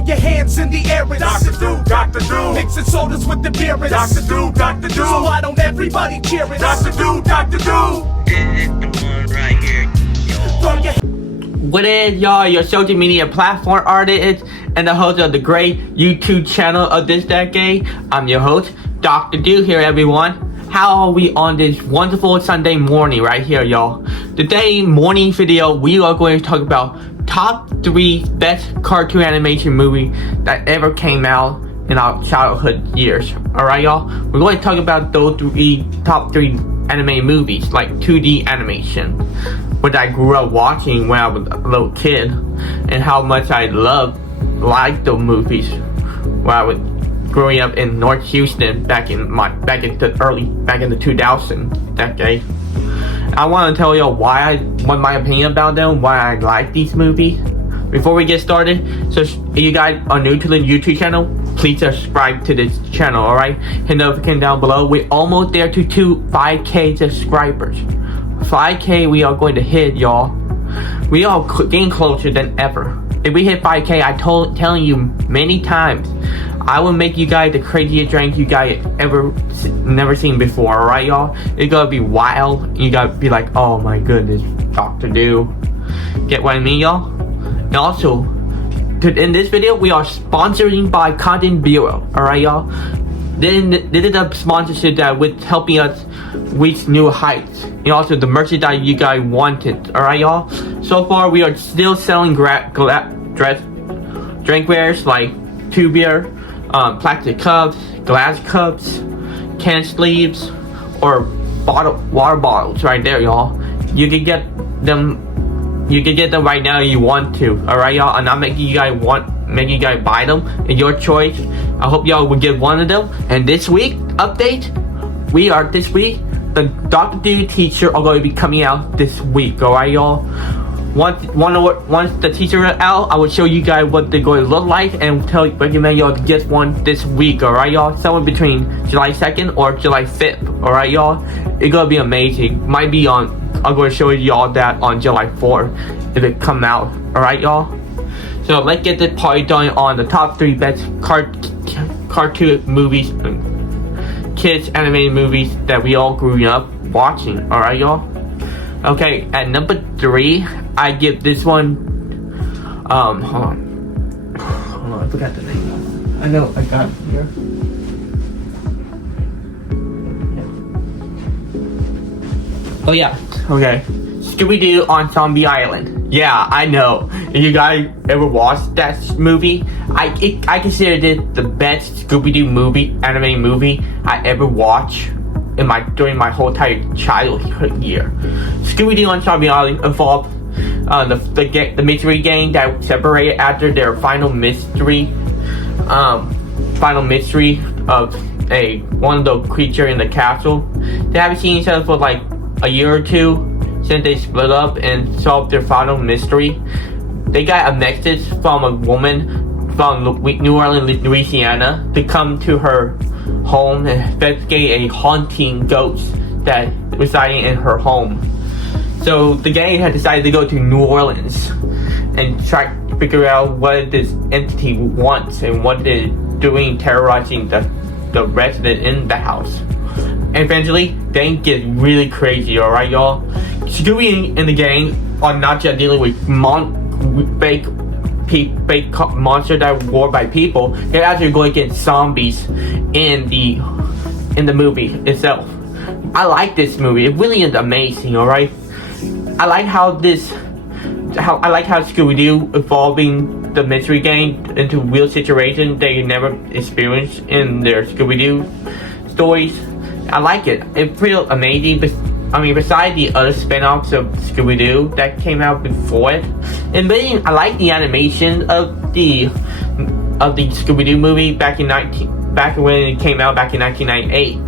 throw your hands in the air. It's Dr. Doo, Dr. Doo. Mixing sodas with the beer. It's Dr. Doo, Dr. Doo. So why don't everybody cheer it? Dr. Doo, Dr. Doo. This is the one right here. Throw your What is y'all, your social media platform artist and the host of the great YouTube channel of this decade. I'm your host, Dr. Doo here, everyone. How are we on this wonderful Sunday morning right here, y'all? Today morning video, we are going to talk about top 3 best cartoon animation movie that ever came out in our childhood years. Alright, y'all? We're going to talk about those top 3 anime movies, like 2D animation, which I grew up watching when I was a little kid, and how much I liked those movies when I was growing up in North Houston back in the 2000 decade. I want to tell y'all what my opinion about them, why I like these movies. Before we get started, so if you guys are new to the YouTube channel, please subscribe to this channel, alright? Hit the notification down below. We're almost there to 5K subscribers. 5K we are going to hit, y'all. We are getting closer than ever. If we hit 5K, telling you many times, I will make you guys the craziest drink you guys never seen before, alright, y'all? It's gonna be wild. You gotta be like, oh my goodness, Dr. Doo. Get what I mean, y'all? And also, in this video, we are sponsored by Content Bureau, alright, y'all? This is a sponsorship that was helping us reach new heights. And also the merchandise you guys wanted, alright, y'all? So far, we are still selling drinkwares like tubular, plastic cups, glass cups, can sleeves, or water bottles right there, y'all. You can get them right now if you want to, alright, y'all? I'm not making you guys buy them. It's your choice. I hope y'all will get one of them. And this week update, the Dr. Doo teacher are going to be coming out this week, alright, y'all? Once the teacher is out, I will show you guys what they're going to look like and recommend y'all to get one this week, alright, y'all? Somewhere between July 2nd or July 5th, alright, y'all? It's gonna be amazing. I'm going to show y'all that on July 4th if it come out, alright, y'all? So let's get this party done on the top 3 best cartoon movies, kids animated movies that we all grew up watching, alright, y'all? Okay, at number 3, I give this one, hold on, I forgot the name. I know, I got it here. Oh yeah, okay. ScoobyDoo on Zombie Island. Yeah, I know. If you guys ever watched that movie, I consider it the best Scooby-Doo anime movie I ever watched during my whole entire childhood year. Scooby-Doo on Zombie Island involved the mystery gang that separated after their final mystery of one of the creature in the castle. They haven't seen each other for like a year or two since they split up and solved their final mystery. They got a message from a woman from New Orleans, Louisiana, to come to her home and investigate a haunting ghost that residing in her home. So the gang had decided to go to New Orleans and try to figure out what this entity wants and what they're doing, terrorizing the resident in the house. And eventually, things get really crazy, alright, y'all? Scooby and the gang are not just dealing with fake monsters that are warred by people. They're actually going against zombies in the movie itself. I like this movie. It really is amazing, alright? I like how Scooby-Doo evolving the mystery gang into real situations they never experienced in their Scooby-Doo stories. I like it. It feels amazing. Besides the other spin-offs of Scooby-Doo that came out before it, and then I like the animation of the Scooby-Doo movie back when it came out back in 1998.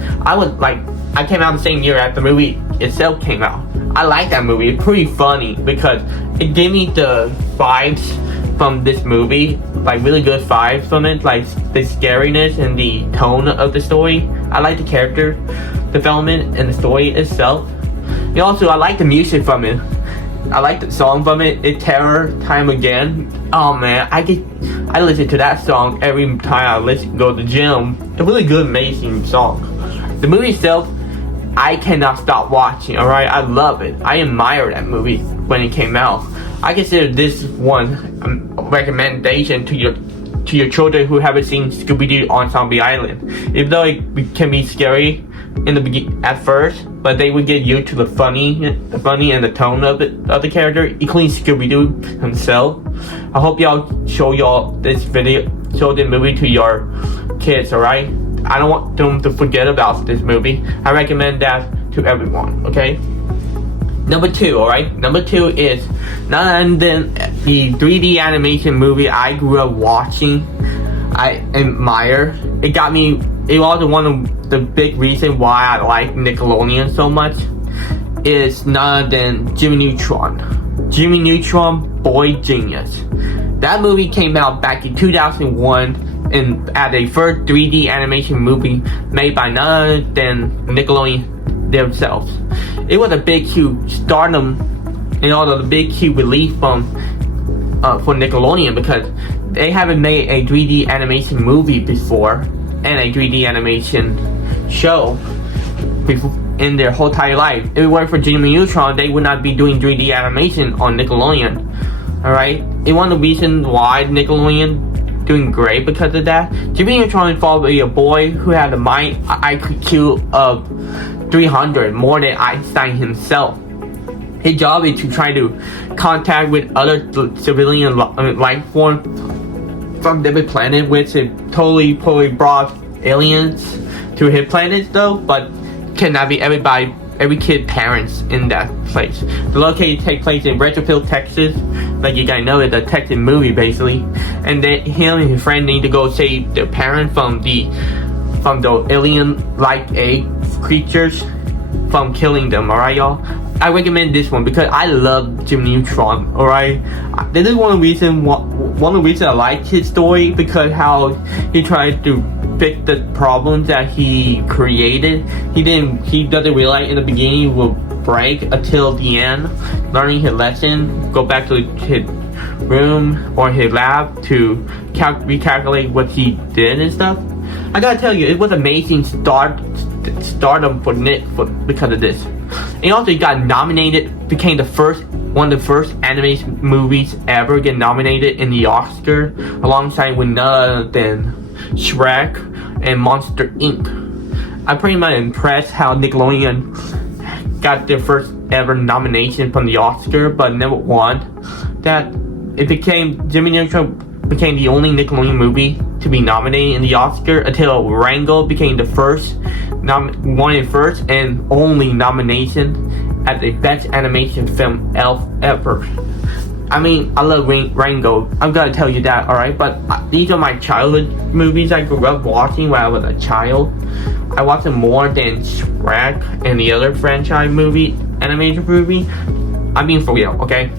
I came out the same year after the movie itself came out. I like that movie. It's pretty funny because it gave me the vibes from this movie, like really good vibes from it, like the scariness and the tone of the story. I like the character development and the story itself. And also, I like the music from it. I like the song from it. It's Terror Time Again. Oh man, I listen to that song every time I go to the gym. It's a really good, amazing song. The movie itself, I cannot stop watching. All right, I love it. I admire that movie when it came out. I consider this one a recommendation to your children who haven't seen ScoobyDoo on Zombie Island. Even though it can be scary in the at first, but they would get used to the funny and the tone of the character, including ScoobyDoo himself. I hope y'all show this movie to your kids. All right, I don't want them to forget about this movie. I recommend that to everyone. Okay. Number 2, alright? Number 2 is none other than the 3D animation movie I grew up watching. I admire. It was one of the big reasons why I like Nickelodeon so much. Is none other than Jimmy Neutron. Jimmy Neutron, Boy Genius. That movie came out back in 2001 as a first 3D animation movie made by none other than Nickelodeon themselves. It was a big, huge stardom and all the big, huge relief for Nickelodeon because they haven't made a 3D animation movie before and a 3D animation show before in their whole entire life. If it weren't for Jimmy Neutron, they would not be doing 3D animation on Nickelodeon. Alright? And one of the reasons why Nickelodeon doing great because of that, Jimmy Neutron involved a boy who had a mind IQ of 300, more than Einstein himself. His job is to try to contact with other civilian life forms from different planets, which is totally brought aliens to his planet though, but cannot be every kid parents in that place. The location takes place in Retrofield, Texas. Like you guys know, it's a Texas movie basically. And then him and his friend need to go save their parents from the alien-like egg creatures from killing them. Alright, y'all? I recommend this one because I love Jimmy Neutron. Alright, this is one of the reasons I like his story, because how he tried to fix the problems that he created. He doesn't realize in the beginning he will break until the end, learning his lesson, go back to his room or his lab to recalculate what he did and stuff. I gotta tell you, it was amazing stardom for Nick because of this. And also, he got nominated, became one of the first animated movies ever get nominated in the Oscar, alongside with none other than Shrek and Monster Inc. I'm pretty much impressed how Nickelodeon got their first ever nomination from the Oscar, but never won. Jimmy Neutron became the only Nickelodeon movie to be nominated in the Oscar until Rango became the first and only nomination as a best animation film ever. I mean, I love Rango. I'm gonna tell you that, alright? But these are my childhood movies I grew up watching when I was a child. I watched them more than Shrek and the other franchise animation movie. I mean, for real, okay?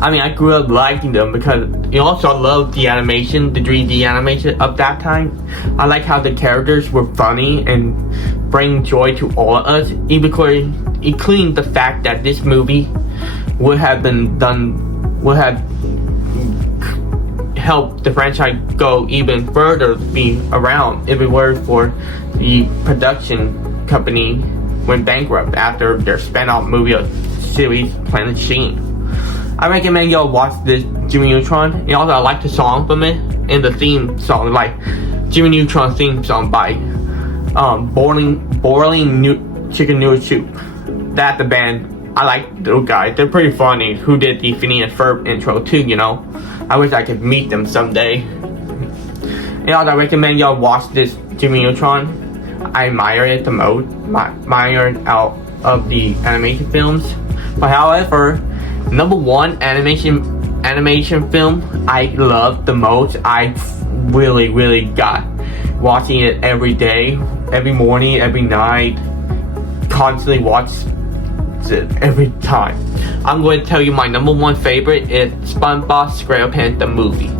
I mean, I grew up liking them because I also loved the animation, the 3D animation of that time. I like how the characters were funny and bring joy to all of us, including the fact that this movie would have helped the franchise go even further, be around, if it were for the production company went bankrupt after their spin-off movie of series Planet Sheen. I recommend y'all watch this Jimmy Neutron. And also, I like the song from it and the theme song, like Jimmy Neutron theme song by boiling chicken noodle soup. That's the band. I like those guys. They're pretty funny. Who did the Phineas Ferb intro too? You know, I wish I could meet them someday. And also, I recommend y'all watch this Jimmy Neutron. I admire it the most. Admire out of the animation films. But however, number one animation film I love the most, I really got watching it every day, every morning, every night, constantly watch it every time. I'm going to tell you my number one favorite is SpongeBob SquarePants the movie.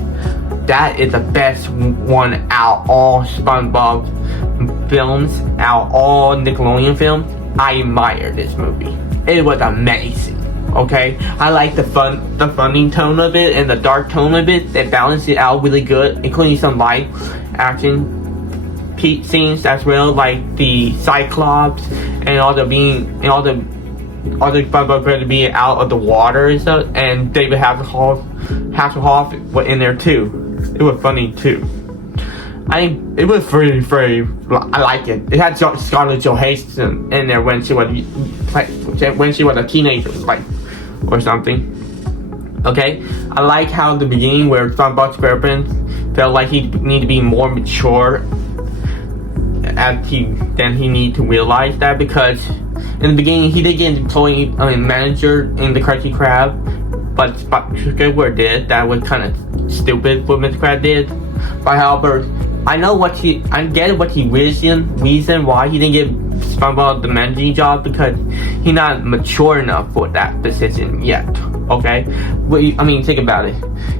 That is the best one out all SpongeBob films, out all Nickelodeon films. I admire this movie. It was amazing. Okay, I like the funny tone of it and the dark tone of it. They balance it out really good, including some light action scenes as well, like the Cyclops and all the SpongeBob being out of the water and stuff, and David Hasselhoff was in there too. It was funny too. It was very. I like it. It had Scarlett Johansson in there when she was a teenager, like, or something. Okay, I like how the beginning where SpongeBob SquarePants felt like he needed to be more mature, then he need to realize that, because in the beginning he did get manager in the Krusty Krab, but Squidward did. That was kind of stupid what Mr. Krab did. But however, I get what he reason why he didn't give SpongeBob the managing job, because he's not mature enough for that position yet. Okay, think about it.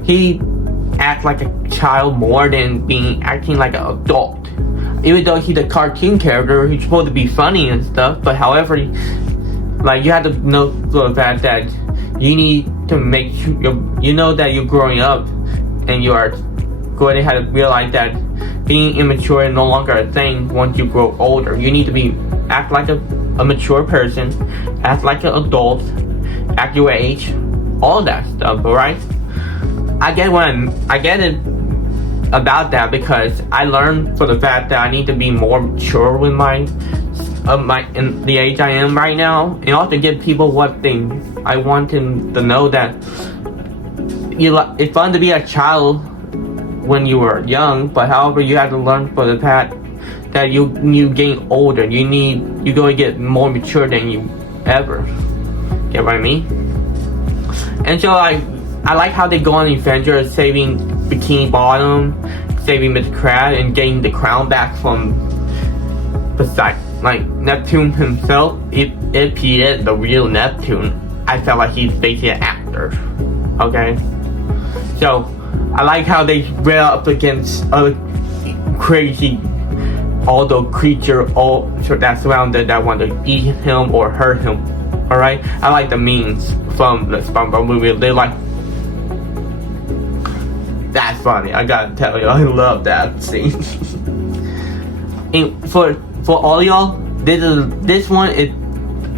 He acts like a child more than acting like an adult. Even though he's a cartoon character, he's supposed to be funny and stuff. But however, you have to know the fact that you need to make sure that you're growing up, and you are going to have to realize that being immature is no longer a thing once you grow older. You need to act like a mature person, act like an adult, act your age, all that stuff. Alright? I get it about that, because I learned for the fact that I need to be more mature with in the age I am right now, and also give people what I want them to know, that it's fun to be a child when you were young, but however, you have to learn for the fact that you getting older. You're going to get more mature than you ever. Get what I mean? And so I like how they go on the adventure of saving Bikini Bottom, saving Mr. Krab, and getting the crown back from Neptune himself. If he is the real Neptune, I felt like he's basically an actor. Okay? So, I like how they ran up against other crazy, all the creature that surrounded that want to eat him or hurt him. Alright? I like the memes from the SpongeBob movie. They're like, that's funny. I gotta tell you, I love that scene. And for all y'all, this one is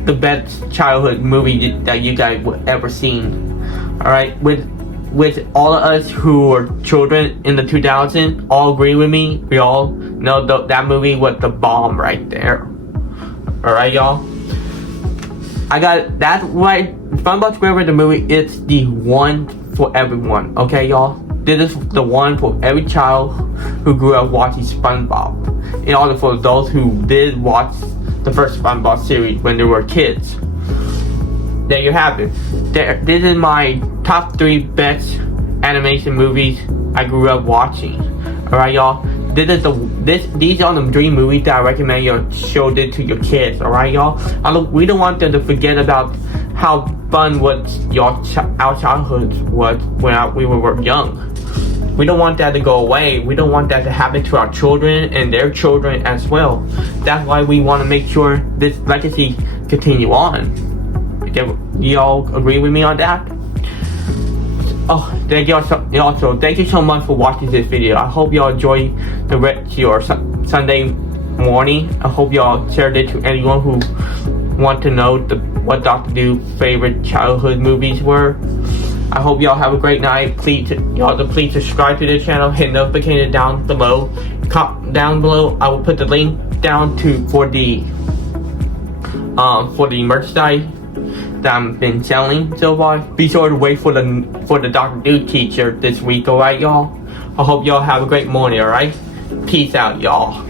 the best childhood movie that you guys would ever seen. Alright? With all of us who were children in the 2000s, all agree with me. We all know that movie was the bomb right there. Alright, y'all? That's why SpongeBob SquarePants the movie, it's the one for everyone. Okay, y'all? This is the one for every child who grew up watching SpongeBob. And also for those who did watch the first SpongeBob series when they were kids. There you have it. This is my top 3 best animation movies I grew up watching. Alright, y'all? These are the 3 movies that I recommend you show this to your kids. Alright, y'all? We don't want them to forget about how fun our childhood was when we were young. We don't want that to go away. We don't want that to happen to our children and their children as well. That's why we want to make sure this legacy continue on. You all agree with me on that? Oh, thank you thank you so much for watching this video. I hope y'all enjoy the rest of your Sunday morning. I hope y'all shared it to anyone who want to know what Dr. Do's favorite childhood movies were. I hope y'all have a great night. Please subscribe to the channel, hit notification down below. Comment down below. I will put the link down for the merchandise that I've been selling so far. Be sure to wait for the Dr. Do teacher this week, alright, y'all? I hope y'all have a great morning, alright? Peace out, y'all.